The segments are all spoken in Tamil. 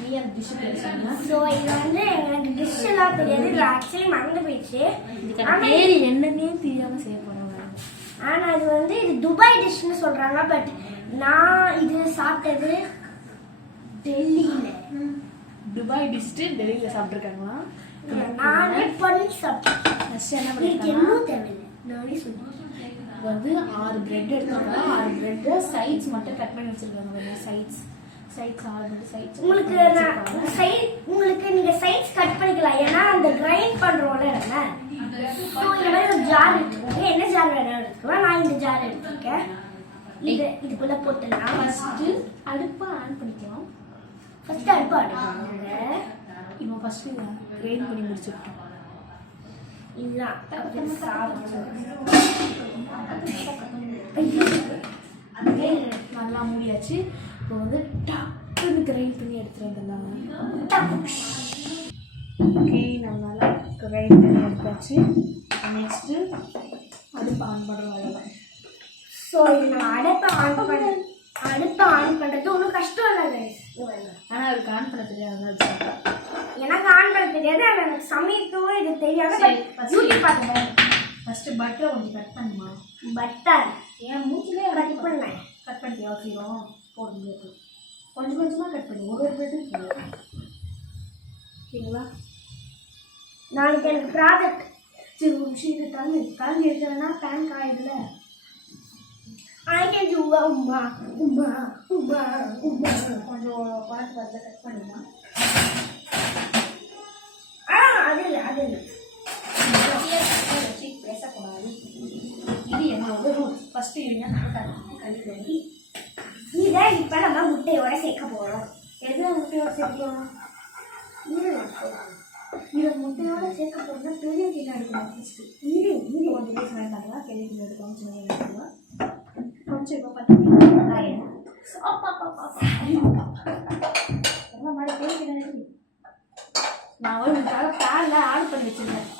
நீ அந்த டிஷ் பேர் சொன்னா. ஸோ இது வந்து எனக்கு டிஷ் எல்லாம் தெரியாது. இது ஆக்சுவலி மறந்து போயிடுச்சு. பேர் என்னன்னே தெரியாம செய்ய போறாங்க. ஆனால் இது வந்து இது துபாய் டிஷ்னு சொல்றாங்க. பட் நான் இது சாப்பிட்டது டெல்லியில. துபாய் டிஷ் டெல்லியில சாப்பிட்டுருக்காங்களா? நான் பண்ணி சாப்பிட்டேன். என்ன பண்ணிருக்காங்க தேவையில்லை, நானே சொல்லுவேன். வந்து 6 பிரெட் எடுத்துருக்காங்க. 6 பிரெட் சைட்ஸ் மட்டும் கட் பண்ணி வச்சிருக்காங்க. சைட்ஸ் 6 பிரெட் சைட்ஸ் உங்களுக்கு நீங்க சைட்ஸ் கட் பண்ணிக்கலாம். ஏன்னா அந்த கிரைண்ட் பண்றோம்ல நம்ம. ஸோ இந்த மாதிரி ஒரு ஜார் எடுத்துக்கோங்க. என்ன ஜார் வேணும் எடுத்துக்கலாம். நான் இந்த ஜார் எடுத்துருக்கேன். இதுக்குள்ள போட்டுலாம் ஃபர்ஸ்ட் அடுப்பை ஆன் பண்ணிக்கலாம். ஃபர்ஸ்ட் அடுப்பு ஆன் பண்ணுங்க. இப்போ ஃபர்ஸ்ட் கிரைண்ட் பண்ணி முடிச்சிட்டோம். இதுதான் நல்லா மூடியாச்சு. இப்போ வந்து டக்குன்னு கிரைண்ட் பண்ணி எடுத்துட்டு வந்துடலாம். ஓகே, நம்ம நல்லா கிரைண்ட் பண்ணி எடுத்தாச்சு. நெக்ஸ்ட்டு அடுப்பு ஆன் பண்ணுறோம். அவ்வளோதான். ஸோ இது நம்ம அடுப்பை ஆன் பண்ணுறது ஒன்றும் கஷ்டம் இல்லை கைஸ். ஆனால் அவருக்கு ஆன் பண்ண தெரியாது. எனக்கு ஆன் பண்ண தெரியாது. ஆனால் எனக்கு சமைக்கவும் இது தெரியாது. யூடியூப் பார்த்துட்டேன். ஃபஸ்ட்டு பட்டரை கொஞ்சம் கட் பண்ணுமா? பட்டர் ஏன் மூச்சிலே கட் பண்ணேன். கட் பண்ணிட்டு அவசியம் போடுங்க. கொஞ்சம் கொஞ்சமாக கட் பண்ணி ஒரு பிரெட்டு ஓகேங்களா? நாளைக்கு எனக்கு ப்ராஜெக்ட். சரி, ஒரு நிமிஷம் இது கலந்து எடுக்கிறேன்னா பேன் காயுதுல. I can do Uma Uma Uma Uma. கொஞ்சம் பார்த்து பார்த்து கட் பண்ணிடலாம். அது இல்லை பேசக்கூடாது. இது என்னோட ரூல். ஃபஸ்ட்டு இருங்க கழிவு. இதை இப்போ நம்ம முட்டையோட சேர்க்க போகிறோம். எது முட்டையோட சேர்க்க போகிறோம்? இதை முட்டையோட சேர்க்க போகிறோம்னா பெரிய கிலோ எடுக்கணும். ஃபஸ்ட்டு இது கொஞ்சம் பேச வேண்டாங்களா? பெரிய கிலோ எடுக்கலாம். சின்ன கிலோ எடுக்கலாம். கொஞ்சம் இப்போ பார்த்தீங்கன்னா எல்லாம் மாதிரி பெரிய கிலோ எடுத்து நான் ஒரு பேனில் ஆட் பண்ணி வச்சுருக்கேன்.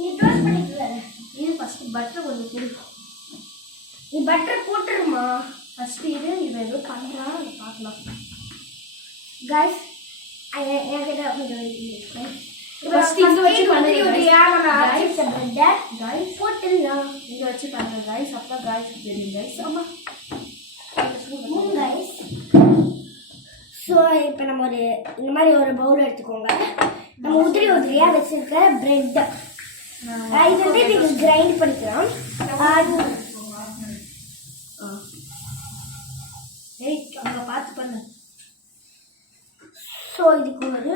நீ டோஸ்ட் பண்ணிக்கல. இது ஃபஸ்ட்டு பட்டர் கொஞ்சம் பிடிக்கும். நீ பட்டர் போட்டுருமா? ஃபஸ்ட்டு இதை ஏதோ பண்ணுறான், அதை பார்க்கலாம். கைஸ் என்கிட்ட கொஞ்சம் ஃபஸ்ட்டு இங்கே வச்சு பண்ணுறேன். கைஸ் போட்டுடலாம். இங்கே வச்சு பண்ணுறேன் கைஸ். அப்போ கைஸ் தெரியும் கைஸ். ஆமாம் கைஸ். ஸோ இப்போ நம்ம இந்த மாதிரி ஒரு பவுல் எடுத்துக்கோங்க. நம்ம உதிரியாக வச்சுருக்க பிரெட் இது வந்து நீங்கள் கிரைண்ட் பண்ணிக்கலாம். ஏய், அங்கே பார்த்து பண்ணு. ஸோ இதுக்கு ஒரு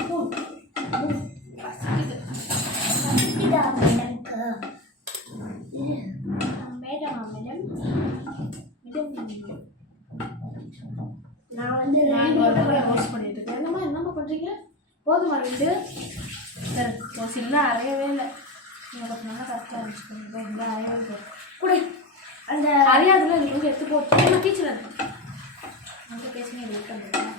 ஸ்பூன் நான் வந்து ரோஸ்ட் பண்ணிட்டு இருக்கேன். என்னம்மா பண்ணுறீங்க? போதுமா ரெண்டு? சரி, சின்ன அரையவே இல்லை. நீங்கள் கொஞ்சம் நல்லா கரெக்டாக இருந்துச்சுக்கோங்க. இல்லை அரையவே இல்லை கூட அந்த அரையாதுல எனக்கு வந்து எடுத்து போட்டு டீச்சர் இருக்கு அந்த பேசுனே வெயிட் பண்ணுறேன்.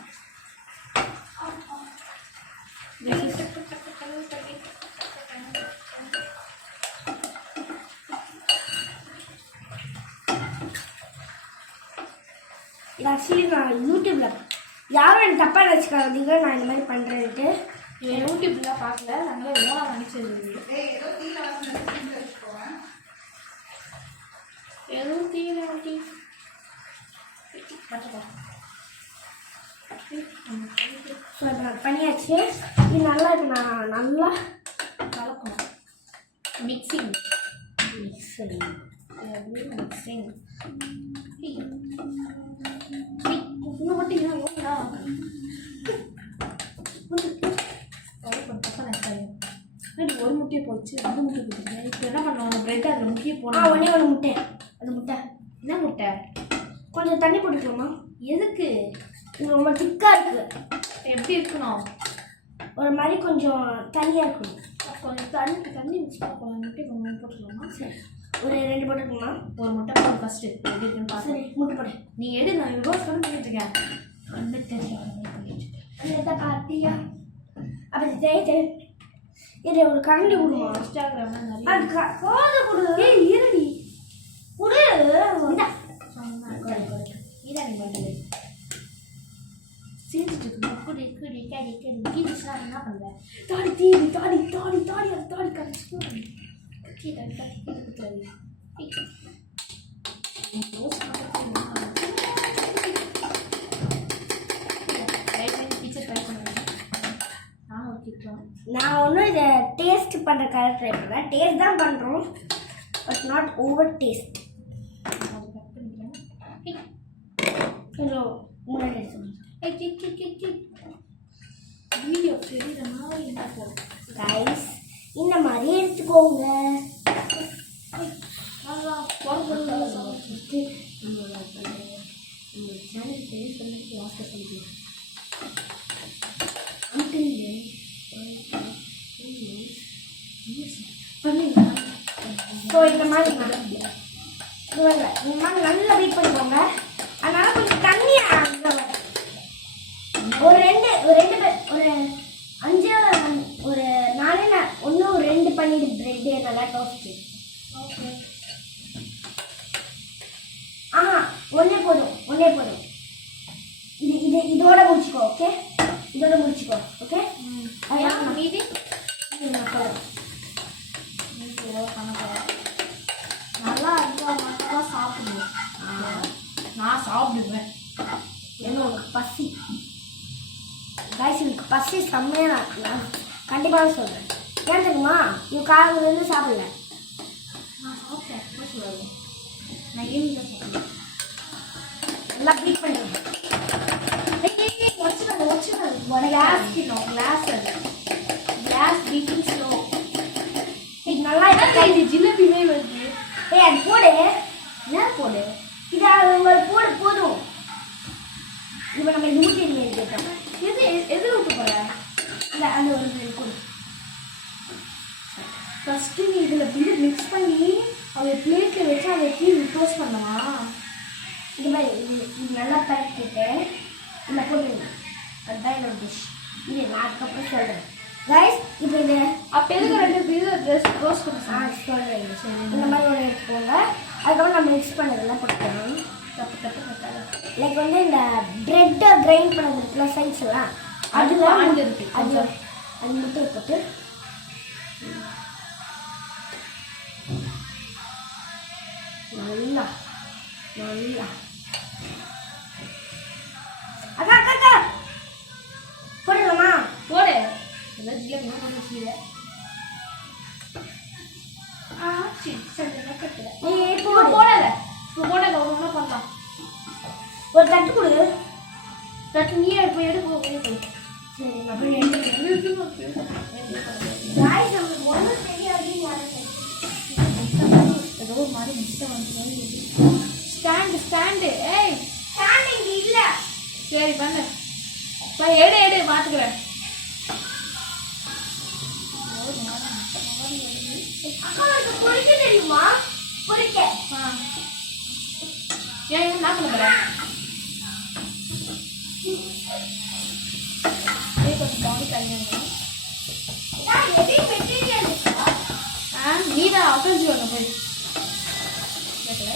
ஆக்சுவலி நான் யூடியூப்பில் யாரும் எனக்கு தப்பாக நினச்சிக்காதீங்க. நான் இந்த மாதிரி பண்ணுறேன்ட்டு யூடியூப்லாம் பார்க்கல. நாங்களே ஓனாக நினச்சது. எதுவும் தீவிர வண்டி ஸோ நான் பண்ணியாச்சு. இது நல்லா இருக்கு. நான் நல்லா கலக்கணும். மிக்சிங் இன்னும் மட்டும் ஏன்னா ஒரு முட்டையை போச்சு. 2 முட்டை போட்டுருக்கேன். இப்போ என்ன பண்ணுவோம்? அந்த பிரெட் அதில் முட்டையை போடணும். ஒன்றே ஒரு முட்டை. அந்த முட்டை என்ன முட்டை? கொஞ்சம் தண்ணி போட்டுக்கலாமா? எதுக்கு? இது ரொம்ப திக்காக இருக்குது. எப்படி இருக்கணும்? ஒரு மாதிரி கொஞ்சம் தண்ணியாக இருக்கணும். கொஞ்சம் தண்ணி மிக்ஸ் பண்ணலாம். முட்டை கொஞ்சம் போட்டுக்கலாமா? சரி, ஒரு 2 போட்டுக்கணுமா? ஒரு முட்டை போடு ஃபஸ்ட்டு. எப்படி இருக்குன்னு பார்த்து. சரி, முட்டை போடு. நீ எடு. நான் ரோஸ் பண்ணிட்டு இருக்கேன். அந்த தெரியும் அந்த பார்த்தியா? அப்போ தேய்த்து இது ஒரு கரண்டி கொடுமா? இன்ஸ்டாகிராம்ல நிறைய அது காது கொடு. ஏய், ஈரடி கொடு. ஈரடி மட்டும் என்ன பண்ணுவேன் தாடி தீடி தாடி தாடி தாடி அது தாடி கடிச்சு கட்டி தாடி கட்டி கொடுத்துறாரு டீச்சர் ட்ரை பண்ணுவேன் நான் ஒன்றும் இதை டேஸ்ட் பண்ணுறதுக்காக ட்ரை பண்ணுறேன். டேஸ்ட் தான் பண்ணுறோம், பட் நாட் ஓவர் டேஸ்ட். கொஞ்சம் முன்னாடி வீடியோ தெரியுற மாதிரி என்ன போகும் ரைஸ் இந்த மாதிரி எடுத்துக்கோங்க. நம்மளோட சேனல் பேர் சொல்லிட்டு லாஸ்ட்டில் சொல்லிக்கலாம். ஸோ இந்த மாதிரி நல்லா வெயிட் பண்ணிக்கோங்க. அதனால கொஞ்சம் தண்ணியாக ஒரு 2 பண்ணிட்டு பிரெட்டு நல்லா டோஸ்ட்டு. ஒன்றே போதும். இதோட முடிச்சுக்கோ. ஓகே, இதோட முடிச்சுக்கோ. ஓகே, அதான் மீதி நல்லா இருந்தால் மட்டும் சாப்பிடுவேன். நான் சாப்பிடுவேன். ஏன்னா உனக்கு பசி காய்ச்சி, எனக்கு பசி செம்மையாக நான் கண்டிப்பாக சொல்கிறேன். ஏன் தெரியுமா, நீ காலையிலேருந்து சாப்பிடல. நான் சாப்பிட்டேன், என்ன சொல்லுவாங்க, நான் ஈவினிங் தான் சாப்பிடுவேன். எல்லாம் பீட் பண்ணுவேன். Class beating slow. இது நல்லா இது ஜிலேபியுமே வருது. அது போடு. ஏன் போடு? இது உங்களுக்கு போடு போதும். இப்போ நம்ம இது ஊற்றி கேட்டோம். எதில் ஊற்ற போகிற? அந்த ஒரு கொடு. ஃபஸ்ட்டு நீ இதில் மிக்ஸ் பண்ணி அதை பிளேட்டில் வச்சு அதை கீழே டோஸ்ட் பண்ணவா? இது மாதிரி இது நல்லா பரட்டிட்டு இல்லை போட்டுருங்க. அதுதான் என்னோட டிஷ். இது நான் அதுக்கப்புறம் சொல்கிறேன். ரைஸ் இப்போ இது அப்போ எதுக்கு 2 இது டோஸ்ட் பண்ண சொல்கிறேன். இந்த மாதிரி ஒன்று எடுத்துக்கோங்க. அதுக்கப்புறம் நம்ம மிக்ஸ் பண்ணதெல்லாம் போட்டுக்கணும். லைக் வந்து இந்த ப்ரெட்டை கிரைண்ட் பண்ணது இருக்குல்ல சைட்ஸ் எல்லாம், அதில் இருக்குது. அது மட்டும் போட்டு நல்லா அக்கா அக்கா அக்கா போடலாமா? போடு. எல்லாம் ஜிலேபி போட்டு வச்சுக்கிற. போடலை ஒன்று பண்ணலாம். ஒரு தட்டு கொடு. தட்டு நீ எடுத்து சரி, அப்படி எடுத்து ஒன்றும் தெரியாது. ஏதோ ஒரு மாதிரி மிஸ்டர் வந்து ஸ்டாண்டு. ஏய், ஸ்டாண்டிங் இல்லை. சரி பண்ணு. எடு பார்த்துக்கிறேன். அக்கா உனக்கு பொரிக்க தெரியுமா? பொரிக்க ஏன் என்ன பண்ண போகிறேன்? கொஞ்சம் கவனி கல்யாணம் நீ தான் அசைஞ்சு வாங்க போய் கேட்கல.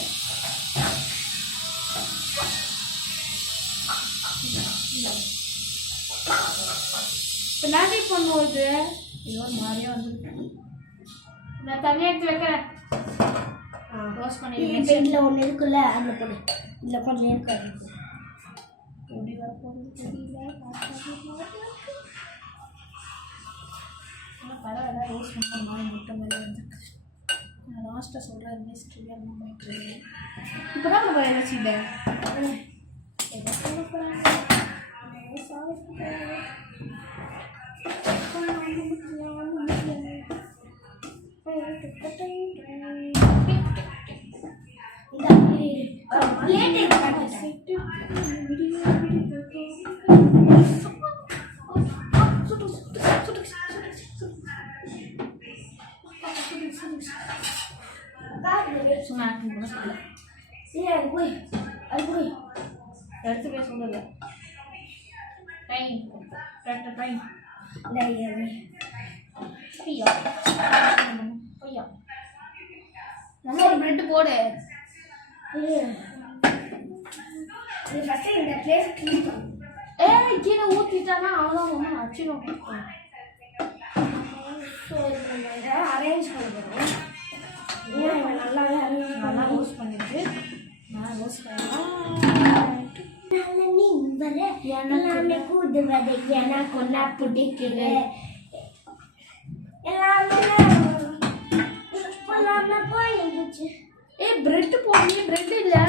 இப்போ நானே பண்ணும்போது ஏதோ ஒரு மாதிரியாக வந்துருக்கு. நான் தனியாக எடுத்து வைக்கிறேன். ரோஸ்ட் பண்ணி இதில் ஒன்று இருக்குல்ல, அதில் போடு. இதில் கொஞ்சம் இருக்காது. எப்படி வர போகிறது தெரியல. பரவாயில்ல, ரோஸ்ட் பண்ண மாதிரி முட்டை மாதிரி வந்துருக்கு. நான் லாஸ்ட்டாக சொல்கிறேன், இந்த ஸ்ட்ரியாக என்ன பண்ணிட்டு இப்போ தான் நம்ம வச்சுட்டேன். எதை சொல்ல போகிறாங்க? எடுத்து பேச சொல்லல. நல்லா ஒரு பிரெட் போடு. இந்த பிளேஸ் கிளீன் பண்ணு. கீழே ஊற்றிட்டானா அவ்வளோ ஒன்றும் அச்சிடும். ஸோ இதை அரேஞ்ச் பண்ணுறோம். ஏன் நல்லாவே அரேஞ்ச் நல்லா ரோஸ்ட் பண்ணிட்டு நான் ரோஸ்ட் பண்ணலாம். நீ வர எல்லாமே கூடுவது எனக்கு ஒன்றா பிடிக்குது எல்லாமே போயிடுச்சு. பிரெட் போடணும். பிரெட் இல்லை.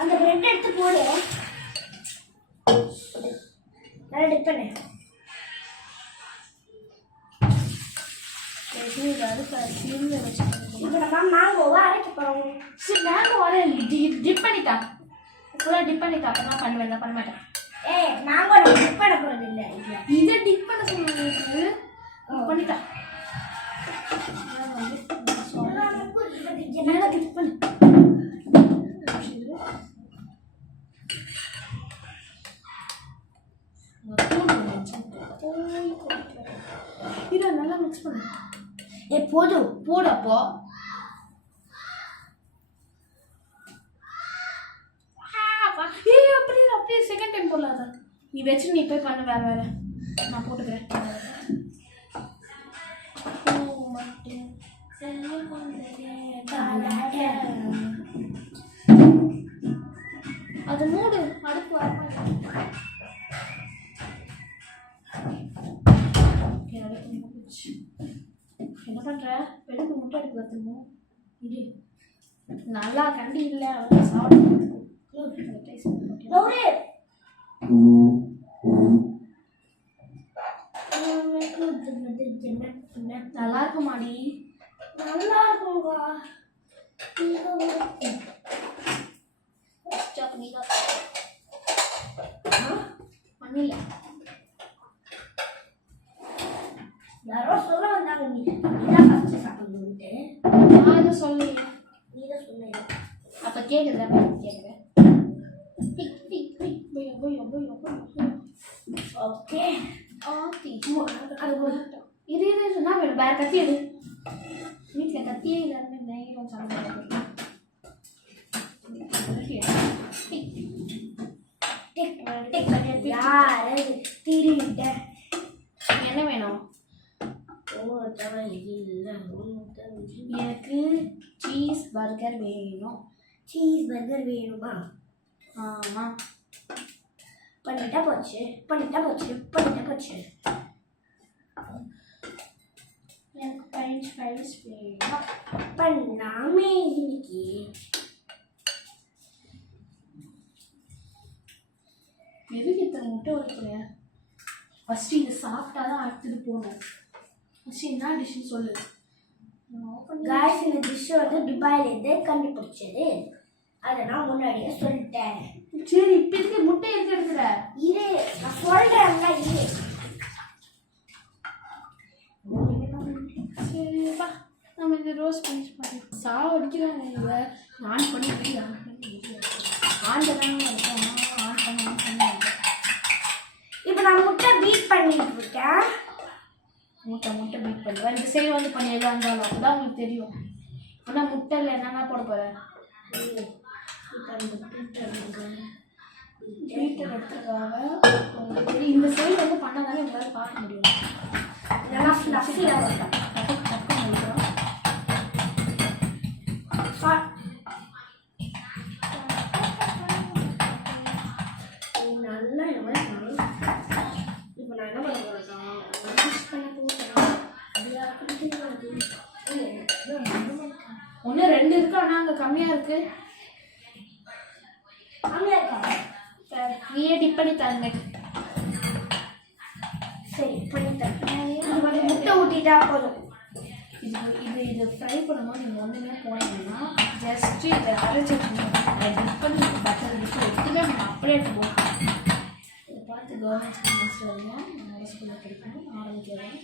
அந்த பிரெட் எடுத்து போடு. நல்லா டிப் பண்ணு. இப்போ நம்ம மேங்கோவை அரைக்க போகிறோம். சரி மேங்கோ வர டிப் பண்ணிட்டா. ஃபுல்லாக டிப் பண்ணிட்டா. அப்போ தான் பண்ணுவேன். நான் பண்ண மாட்டேன். மேங்கோ நம்ம டிப் பண்ண போகிறது இல்லை. இதை டிப் பண்ண சொல்லுங்க. பண்ணிட்டா. நல்லா டிப் பண்ணு. இதை நல்லா மிக்ஸ் பண்ணு. போதும் போடப்போ அப்படியே செகண்ட் டைம் போடலாத. நீ வச்சு நீ போய் பண்ணு. வேற வேற நான் போட்டுக்கிறேன். அது மூடு. அடுப்பு என்ன பண்ற? வெளுக்கு முட்டை எடுத்து வச்சுருந்தோம். இது நல்லா கண்டி இல்லை. அவன் சாப்பிட்டு நல்லா இருக்குமாடி? நல்லா இருக்குங்க. பண்ணல. யாரோ சொல்ல வந்தாங்க. நீதான் ஃபர்ஸ்ட் சாப்பிடணும்ட்டு. நான் எதுவும் சொல்லலையே. நீதான் சொன்ன. அப்ப கேக்குதா? கேக்குது. Okay okay. அது இது என்ன வேணும்? வேற கத்தி எடு. வீட்டில் கத்தியே இல்லாம நேரம் சாப்பிட என்ன வேணும்? எனக்கு சீஸ் பர்கர் வேணும். சீஸ் பர்கர் வேணுமா? ஆமாம். பண்ணிட்டா போச்சு. எனக்கு ஃப்ரெஞ்ச் ஃப்ரைஸ் வேணும். பண்ணாமே இன்னைக்கு. எதுக்கு இத்தனை முட்டை உடைக்கிறேன்? ஃபஸ்ட்டு இதை சாப்பிட்டா தான் அடுத்தது போகணும். ஃபஸ்ட்டு என்ன டிஷ்ஷுன்னு சொல்லு. காய்ஸ், இந்த டிஷ் வந்து துபாயிலேருந்து கண்டுபிடிச்சது. அதை நான் முன்னாடியே சொல்லிட்டேன். சரி, இப்போ இதுக்கு முட்டை எதுக்கு எடுக்கிற? இரு, நான் சொல்கிறேன்ல. இரு, சரிப்பா. நம்ம இந்த ரோஸ் பண்ணி சாவடிக்கிறாங்க. இவ ஆன் பண்ணி ஆன் பண்ண இப்போ நான் முட்டை பீட் பண்ணிட்டு இருக்கேன். முட்டை பீட் பண்ணுவேன். இந்த சைடு வந்து பண்ணி எதாக இருந்தாலும் அப்போதான் உங்களுக்கு தெரியும். ஆனால் முட்டையில் என்னென்ன போட போகிறேன்? பீட்டர் எடுத்துக்காக இந்த சைடு வந்து பண்ணாதானே உங்களால் பார்க்க முடியும். நல்லா ஃப்ளஃபியாக இருக்கும். நல்லா இப்போ நான் என்ன பண்ண ஒன்று 2 இருக்கு. ஆனால் அங்கே கம்மியாக இருக்கு. நீயே டிப் பண்ணி தரங்க. சரி, பண்ணித்தரேன். முட்டை ஊட்டிட்டா போதும். இது ஃப்ரை பண்ணும்போது நீங்கள் ஒன்றுமே போனீங்கன்னா ஜஸ்ட்டு இதை அரைச்சி டிப் பண்ணி பட்டர் விட்டு எடுத்துமே நம்ம அப்படியே எடுத்துப்போம். இதை பார்த்து கவர்மெண்ட் ஸ்கூல் மிஸ்டர் வரீங்க. நல்ல ஸ்கூலில் படிக்கணும். ஆரம்பிக்கிறேன்.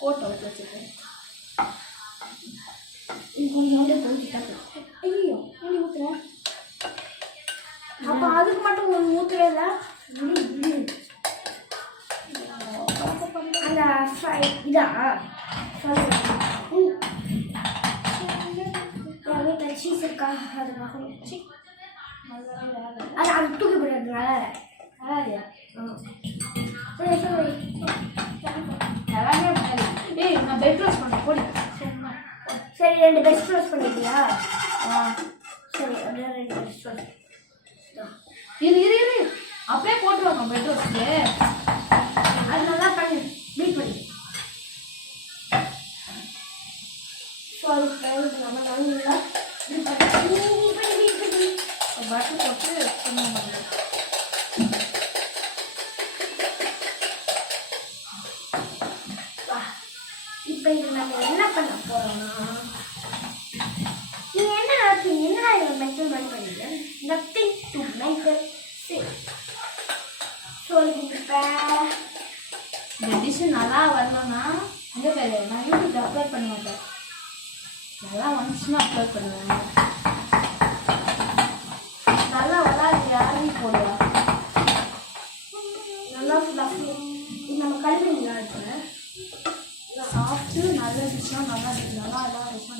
கோட்டை விட்டு வச்சுருக்கேன். இது கொஞ்சம் போய்கிட்டா ஐயோ எப்படி ஊற்றுறேன்? அப்போ அதுக்கு மட்டும் ஊற்றவே இல்லை. அந்த ஃப்ரை இதா வீட்டில் சீஸ் இருக்கா? அதுக்காக அது தூக்கி போடுறதுனால சரி சரி எல்லாமே பண்ணல. ஏய் நான் பெட் ரோஸ்ட் பண்ண போடி சும்மா. சரி 2 பெஸ்ட் ரோஸ்ட் பண்ணிட்டியா? சரி அப்படியே 2 பெஸ்ட் ரோஸ்ட். இரு அப்படியே போட்டுருவாங்க பெட் ரோஸ்ட்டு. அது நல்லா பண்ணு பீட் பண்ணி. சாரி ஃப்ரெண்ட்ஸ் நம்ம நல்லா பீட் பண்ணி பட்டர் போட்டு பண்ணுவாங்க. இப்போ இது நம்ம என்ன பண்ண போறோம்னா நீ என்ன நினைச்சீங்க? என்னடா இதை மென்ஷன் பண்ணிக்க நத்திங் டு மென்ஷன் சொல்லிட்டு இந்த டிஷ்ஷு நல்லா வரணும்னா இந்த பேர் நான் யூடியூப்ல அப்லோட் பண்ண மாட்டேன். நல்லா வந்துச்சுன்னா அப்லோட் பண்ணுவேன். நல்லா வராது யாரும் போடுவா. நல்லா ஃப்ளஃபி இது நம்ம கழுவிங்களா இருக்குல்ல சாப்பிட்டு நல்ல டிஷ்ஷாக நல்லா இருந்துச்சுன்னா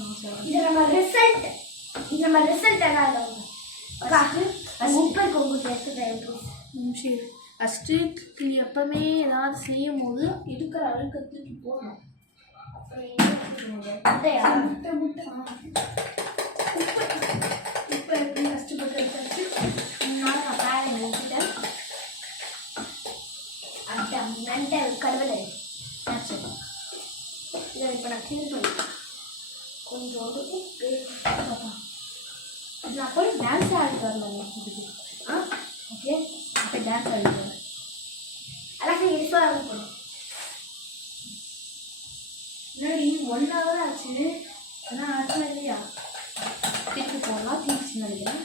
நான் சொல்கிறேன். இது நம்ம ரிசல்ட் என்ன ஆகும்? உப்பு இருக்கு உங்களுக்கு எடுத்து ஃபஸ்ட்டு நீ எப்பவுமே ஏதாவது செய்யும் போது இருக்கிற அழுக்க தூக்கி போடணும். முட்டையா? உப்பு எப்படி கஷ்டப்பட்டு எடுத்தாச்சு. நான் பேரன் ஊற்றிட்டேன். அந்த மென்டை கழுவலை ஆச்சு. இதை இப்போ நான் க்ளீன் பண்ணிட்டேன். கொஞ்சோண்டு உப்பு நான் போய் டான்ஸ் ஆடிட்டு வரலாம். இதுக்கு ஓகே அப்போ டான்ஸ் ஆடிட்டு வரேன். அழகாக யூஸ்ஃபுல்லாக இருக்கும். முன்னாடி 1 hour ஆச்சு. ஆனால் ஆச்சும் இல்லையா திட்டு போகலாம் தீச்சு நினைக்கிறேன்.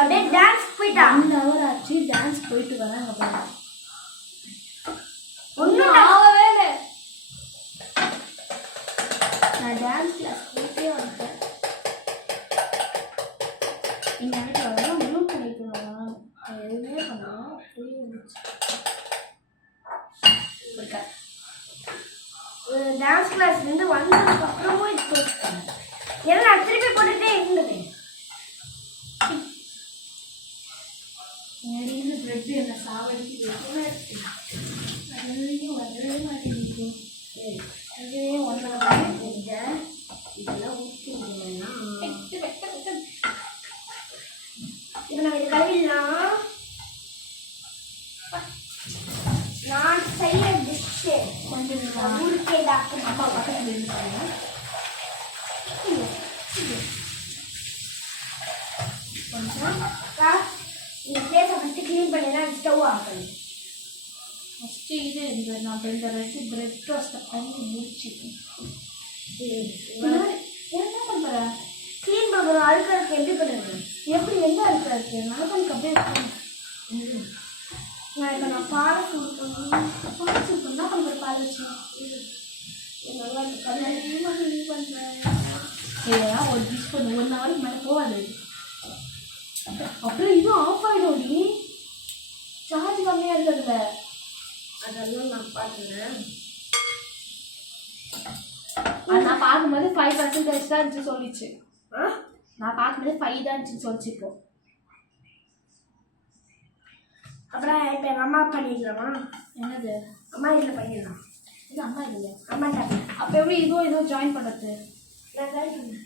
அப்படியே டான்ஸ் போயிட்டா 1 hour ஆச்சு. டான்ஸ் போயிட்டு வரேன். அப்புறம் ஒன்றும் ஆகவே இல்லை. நான் டான்ஸ் கிளாஸ் போயிட்டே வந்துட்டேன். நீங்கள் நினைக்கிற வரலாம் ப்ளூ பண்ணிட்டு வரலாம். எதுவுமே பண்ணலாம் புரிய வந்துச்சு. டான்ஸ் கிளாஸ்லேருந்து வந்ததுக்கு அப்புறமும் இது போட்டுட்டேன். ஏன்னா நான் திருப்பி போட்டுகிட்டே இருந்தது. எங்கேருந்து ப்ரெட்டு என்ன சாவடிக்கு அதுலேயும் வரவே மாட்டேங்குது. அதுவே 1 hour இதெல்லாம் ஊற்றிங்கன்னா இப்போ நம்ம இது கழுவிடலாம். நான் செய்ய டிஷ்ஷு கொஞ்சம் ஊருக்கே டாக்டர் அம்மா பக்கத்தில் இருந்து பாருங்க. கொஞ்சம் இந்த பிளேஸை ஃபஸ்ட்டு க்ளீன் பண்ணினா ஸ்டவ் ஆஃப் பண்ணி ஃபஸ்ட்டு இது இந்த நான் இந்த பிரெட் ரோஸ்ட்டை பண்ணி முடிச்சுக்கேன். என்ன பண்ணுறேன்? க்ளீன் பண்ணுற அழுக்கிறதுக்கு எப்படி பண்ணுறது? எப்படி எந்த அழுக்கா இருக்கு? நடக்கணுக்கு அப்படியே இருக்கும். நான் இப்போ நான் பால் கொடுக்கணும். என்ன பண்ணுற பால் வச்சு நல்லா இது பண்ணுறேன். இல்லையா ஒரு டிஷ் பண்ணு 1 hour மேலே போகாது. அப்புறம் இதுவும் ஆஃப் ஆகிடும். சார்ஜ் கம்மியாக இருக்கிறதுல அதெல்லாம் நான் பார்த்துக்கிறேன். நான் பார்க்கும்போது 5% தான் இருந்துச்சு சொல்லிச்சு. ஆ நான் பார்க்கும்போது 5 தான் இருந்துச்சுன்னு சொல்லிச்சு. இப்போ அப்புறம் இப்போ எங்கள் அம்மா பண்ணிடலாமா? என்னது அம்மா இதில் பண்ணிடலாம். இது அம்மா இல்லையா? அம்மா டாக்டர் அப்போ எப்படி இதுவும் ஜாயின் பண்ணுறது? நான் ட்ரை பண்ணேன்.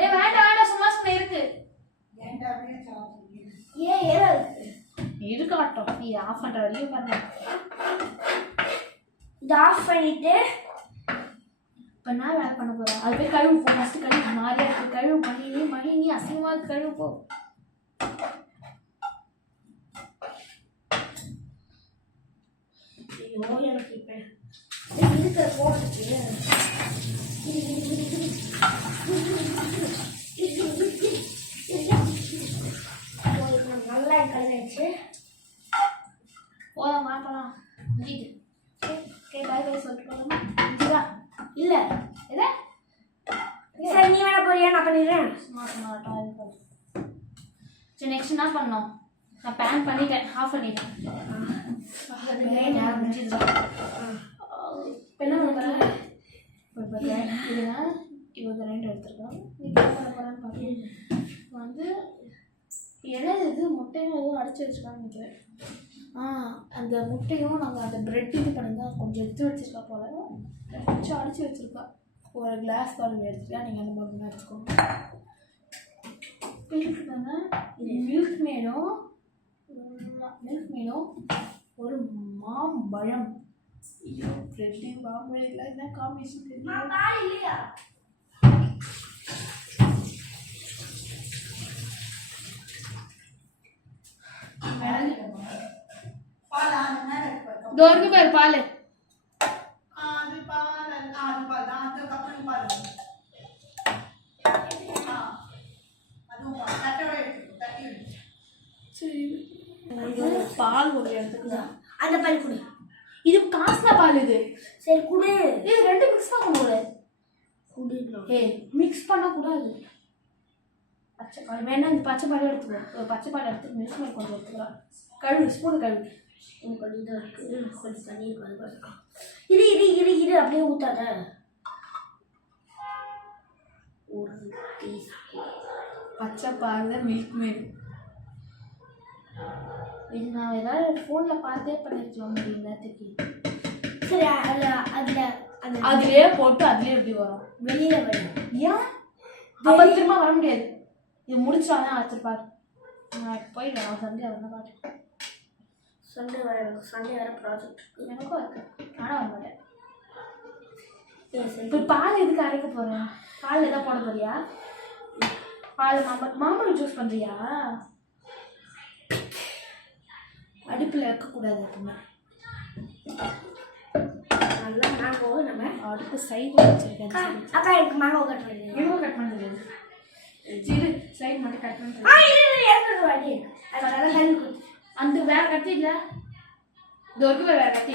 ஏய் வேண்டாம் சும்மா சும்மா இருக்கு. ஏன் ஏதாவது இருக்கட்டும். நீ ஆஃப் பண்ணுற வரையும் பண்ண. இது ஆஃப் பண்ணிட்டு இப்போ நான் வேலை பண்ண போகிறேன். அது போய் கழுவு போ. ஃபஸ்ட்டு கழுவு மாதிரியா இருக்கு. கழுவு பண்ணி நீ அசிங்கமாக கழுவு போ. ஐயோ எனக்கு இப்போ இருக்கிற போட்டுட்டு நல்லா கழிச்சு போதும் மாட்டலாம். ஓகே பாய் பாய் சொல்லிட்டு போகலாமா? இல்லை எதா சரி நீ வேணா போறியா? நான் பண்ணிடுறேன். சும்மா சரி நெக்ஸ்ட் என்ன பண்ணோம்? நான் பேன் பண்ணிட்டேன். ஆஃப் பண்ணிட்டேன். நேரம் முடிஞ்சிருந்தா இப்போ என்ன பண்ணுறேன்? இப்போ இதுனா இவ கிரைண்டர் எடுத்துருக்கோம். இது என்ன பண்ண போகிறான்னு பார்க்கணும். வந்து என்னது இது முட்டையும் எதுவும் அடைச்சி வச்சுருக்கான்னு நினைக்கிறேன். அந்த முட்டையும் நாங்கள் அந்த ப்ரெட் இது பண்ணியிருந்தோம், கொஞ்சம் எடுத்து வச்சுருக்கா போல், கொஞ்சம் அடைச்சி வச்சுருக்கா. ஒரு கிளாஸ் பால் எடுத்துட்டா நீங்கள் அந்த பால் எடுத்துக்கோங்க. மில்க் தானே, இது மில்க் மேடும் ஒரு மாம்பழம். ஐயோ ப்ரெட்டு மாம்பழம் இதெல்லாம் என்ன காம்பினேஷன் இல்லையா? தோருக்கு பேர் பால் பால் ஒரு எடுத்துக்கலாம். அந்த பால் குடி. இது காசுல பால். இது சரி குடு. இது ரெண்டு மிக்ஸ் பண்ணக்கூடாது. குடி. மிக்ஸ் பண்ணக்கூடாது. பச்சை பால் வேணா, இந்த பச்சை பால் எடுத்துக்கோ. பச்சை பால் எடுத்து மில்க் மேல் கொஞ்சம் எடுத்துக்கலாம். கழுவு, ஸ்பூனு கழுவு. கொஞ்சம் இதாக இருக்குது, கொஞ்சம் தண்ணி இருக்கும். இரு அப்படியே ஊற்றாத. ஒரு டீஸ்பூன் பச்சை பாலில் மில்க் மேல். இது நான் ஏதாவது ஃபோனில் பார்த்தே பண்ணிருக்கலாம் முடியுங்களா? சரி, அதில் அதுலேயே போட்டு அதுலேயே எப்படி வரும்? வெளியில் வரும். ஏன் அப்போ திரும்ப வர முடியாது. இது முடிச்சாதான் வச்சிருப்பாரு. நான் போயிடுவேன். நான் சண்டே வரணும் பாட்டு. சண்டே வர ப்ராஜெக்ட் இருக்குது. எனக்கும் இருக்கு, ஆனால் வர மாட்டேன். சரி, இப்போ பால் எதுக்கு அரைக்க போகிறேன்? பால் எதாவது போட போறியா? பால் மாம்பழம் ஜூஸ் பண்ணுறியா? அடுப்பில் வைக்கக்கூடாது எப்பவுமே. நல்லா மேங்கோ நம்ம அடுப்பு சைடில் வச்சுருக்கேன். அக்கா எனக்கு மேங்கோ கட் பண்ணி மேங்கோ கட் பண்ணுறது சரி, சைடு மட்டும் கட் பண்ணுறது. அதனால கல் கொடுத்து அந்த வேற கத்தி இல்லை, தொருக்கு வேற கத்தி.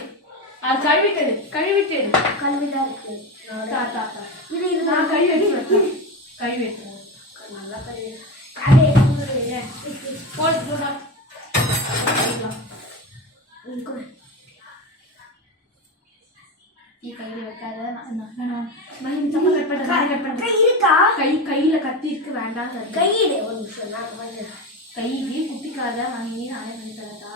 அது கழுவிட்டு கல்விதான் இருக்கு. இது நான் கழுவி எடுத்து நல்லா கழுவி போட்டு கையில வைக்காத. இருக்கா கையில கத்தி இருக்கு, வேண்டாம். கையிலே ஒரு நிமிஷம் கைக்கு குட்டிக்காத வாங்கி நானே பண்ணி தரதா?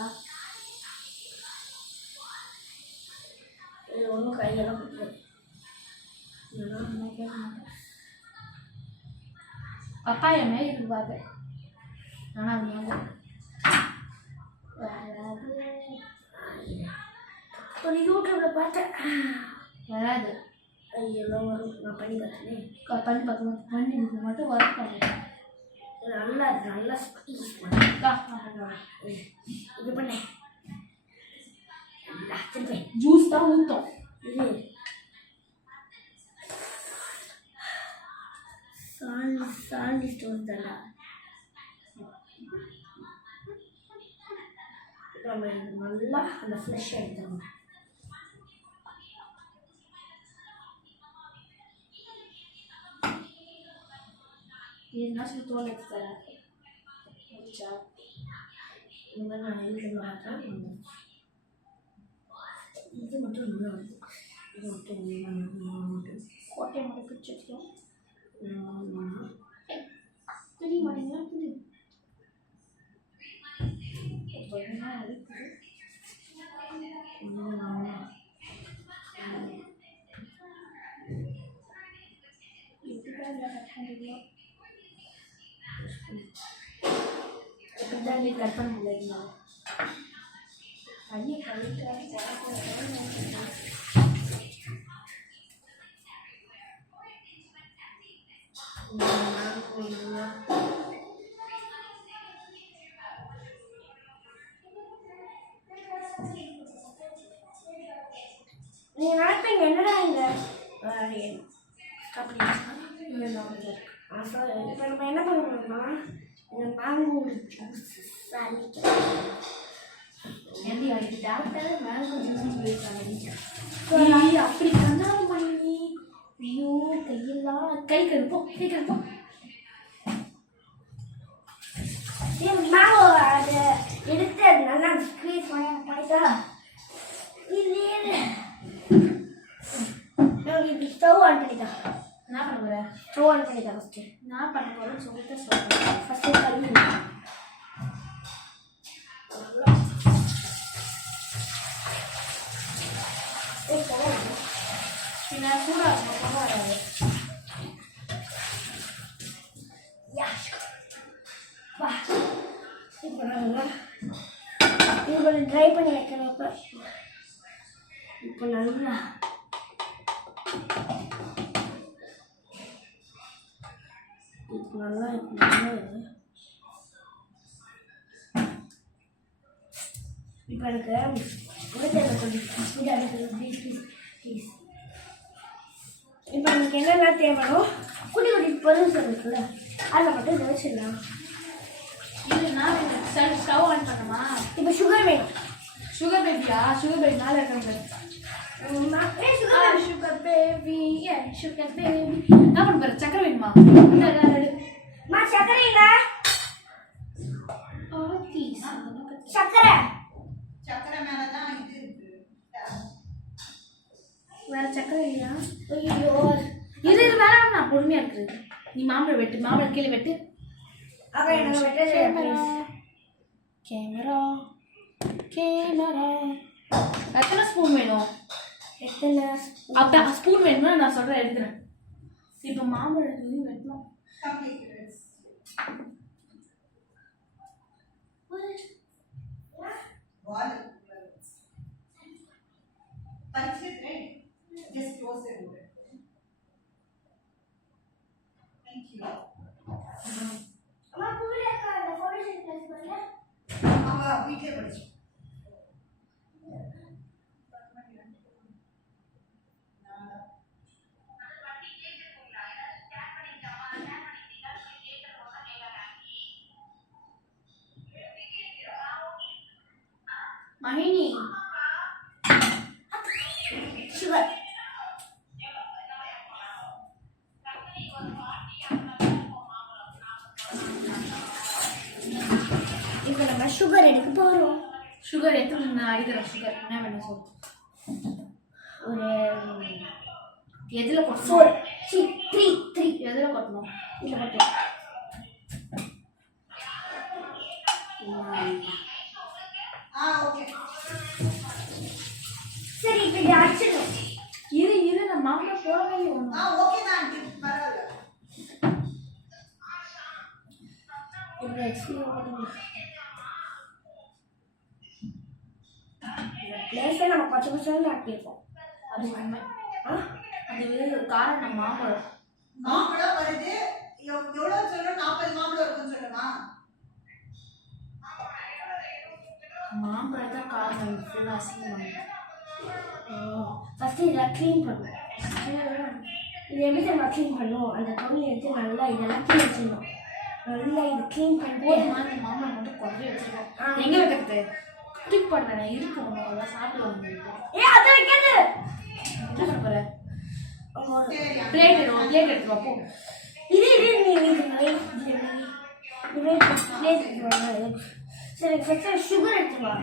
இது ஒன்றும் கையெல்லாம் கொடுக்குறது. பப்பாய மாரி இருக்கு பார்க்க, ஆனால் அது நல்லா ஒரு யூடியூப்ல பார்த்தேன், வராது. எல்லாம் வரும். நான் பண்ணி பார்த்தேன். பண்ணி பார்க்கணும். பண்ணி மட்டும் ஒர்க் பண்ணுறேன். நல்லா ஸ்பைஸ் இது பண்ணேன். ஜூஸ் தான் ஊற்றும். இது சாண்டி ஸ்டோன் தானே. நம்ம இது நல்லா அந்த ஃப்ளஷ் எடுத்துக்கணும். என்ன சொல்லி தோல் எடுத்து தரேன். இந்த மாதிரி நான் எழுதி மாட்டேன். இது மட்டும் இல்லை, இது மட்டும் கோட்டையை மட்டும் பிடிச்சி வச்சுக்கோம். தெரிய மாட்டேங்க. கட் பண்ண முடியல. கையை கழுவிட்டு நீங்க நினைப்பீங்க என்னடா இங்க இப்போ நம்ம என்ன பண்ணணும்னா இந்த மேங்கோ ஜூஸ் எப்படி அதுக்கு டாக்டர் மேங்கோ ஜூஸ் சொல்லியிருக்காங்க. அப்படி கண்ணாடி பண்ணி ஐயோ கையெல்லாம் கை கழுப்போம். மேங்கோ அதை எடுத்து அது நல்லா ஸ்க்வீஸ் பண்ணிட்டா இல்லையே இப்படி ஸ்டவ் ஆட்டு பண்ண போகிறோம்னு சொல்லிட்டு சொல்கிறேன். ஃபஸ்ட்டு கழுவி பின்ன சூடாக இருக்கும் போக வராது. வா இப்போ நல்லா இது கொஞ்சம் ட்ரை பண்ணி வைக்கணும். இப்போ நல்லா இப்போ நல்லா இப்போ எனக்கு உடச்சல கொஞ்சம் ப்ளீஸ் இப்போ எனக்கு என்னென்ன தேவையோ குட்டி குட்டி பொருள் இருக்குல்ல அதில் மட்டும் இதை வச்சிடலாம். இல்லைன்னா ஸ்டவ் ஆன் பண்ணுமா? இப்போ சுகர் வேணும். சுகர் பேபியா? சுகர் பேபி மேலே இருக்கிறது. சுகர் பேபி சுகர் பேபி என்ன பண்ண போற? சக்கரை வேணுமா? மா சக்கரை இல்ல. சக்கரை சக்கரை மேலதான் இது இருக்கு. வேற சக்கரை இல்லையா? ஐயோ இது வேணாம், நான் பொறுமையா இருக்குது. நீ மாம்பழம் வெட்டு, மாம்பழம் கீழே வெட்டு. அவ எனக்கு வெட்ட கேமரா கேமரா. எத்தனை ஸ்பூன் வேணும்? எத்தனை அப்ப ஸ்பூன் வேணும்னா நான் சொல்றேன் எடுக்கிறேன். இப்போ மாம்பழம் வெட்டணும். Just close it. Thank you. அம்மா பூரியா அந்த ஃபவுண்டேஷன் கிளாஸ் பண்ணல. ஆமா வீட்லயே படிச்சு. மகினி சுகர் இப்போ நம்ம சுகர் எடுக்க போறோம். சுகர் எத்தனை நான் அடிக்கிறேன்? சுகர் என்ன வேணும் சொல்லு. ஒரு எதில் கொட்டணும்? 4 3 எதில் கொட்டணும்? இதில் மட்டும் ஓகே. சரி இப்போ இதை அடிச்சிடணும். இரு நான் மாம்பழம் போடவே ஒன்றும். ஓகே தான் ஆண்டி, பரவாயில்ல. இப்போ எக்ஸ்பிளைன் பண்ணுங்க. பிளேஸை நம்ம பச்சை பச்சைன்னு ஆட்டியிருப்போம். அது உண்மை. அது காரணம் மாம்பழம். மாம்பழம் வருது. எவ்வளவு சொல்லணும்? 40 மாம்பழம் இருக்குன்னு சொல்லுமா? மாம்பழம் தான் காரணம். ஃபுல்லாக அசிங்கமாக. ஃபஸ்ட்டு இதை க்ளீன் பண்ணுவோம். இது எப்படி நம்ம க்ளீன் பண்ணுவோம்? அந்த துணி எடுத்து நல்லா இதெல்லாம் க்ளீன் வச்சிடணும். நல்லா இது க்ளீன் பண்ணிட்டு போதுமா? இந்த மாம்பழம் மட்டும் குறைய வச்சிருக்கோம். எங்கே வைக்கிறது? தூக்கி போடுறேன். இருக்கும் அதெல்லாம் சாப்பிடுவாங்க. அதை வைக்காது. என்ன பண்ண போகிற? சரி பிளேட் எடுத்து வா போ. இது சரி ஃபஸ்ட்டு சுகர் எடுத்துவா.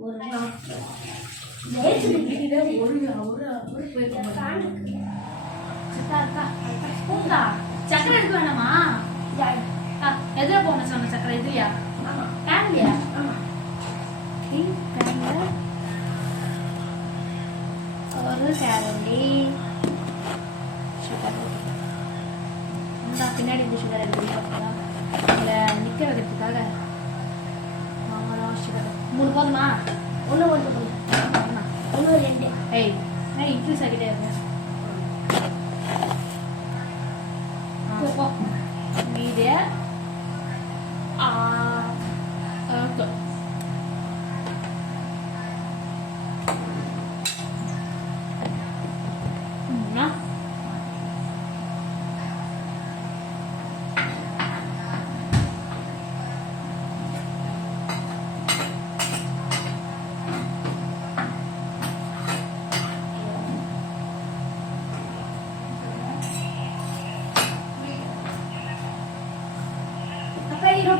ஒரு சக்கரை எடுக்க வேணாமா? எதிர போன சொன்ன சக்கரை இதுலையா? பேன்லையா? ஒரு கேரண்டி சுகர் பின்னாடி இந்த சுகர் எடுத்துக்கலாம். இதில் நிற்க வைக்கிறதுக்காக மாம்பழம் சுகர் 3 போதுமா? ஒன்று போதும். 1 2 ஏய் நான் இன்க்ரீஸ் ஆகிட்டே இருக்கேன். போ மீதிய ஓகே.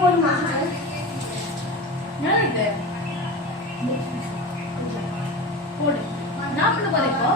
போதுமா? என்ன இது? போடு. நான் பண்ண போறேன் இப்போ.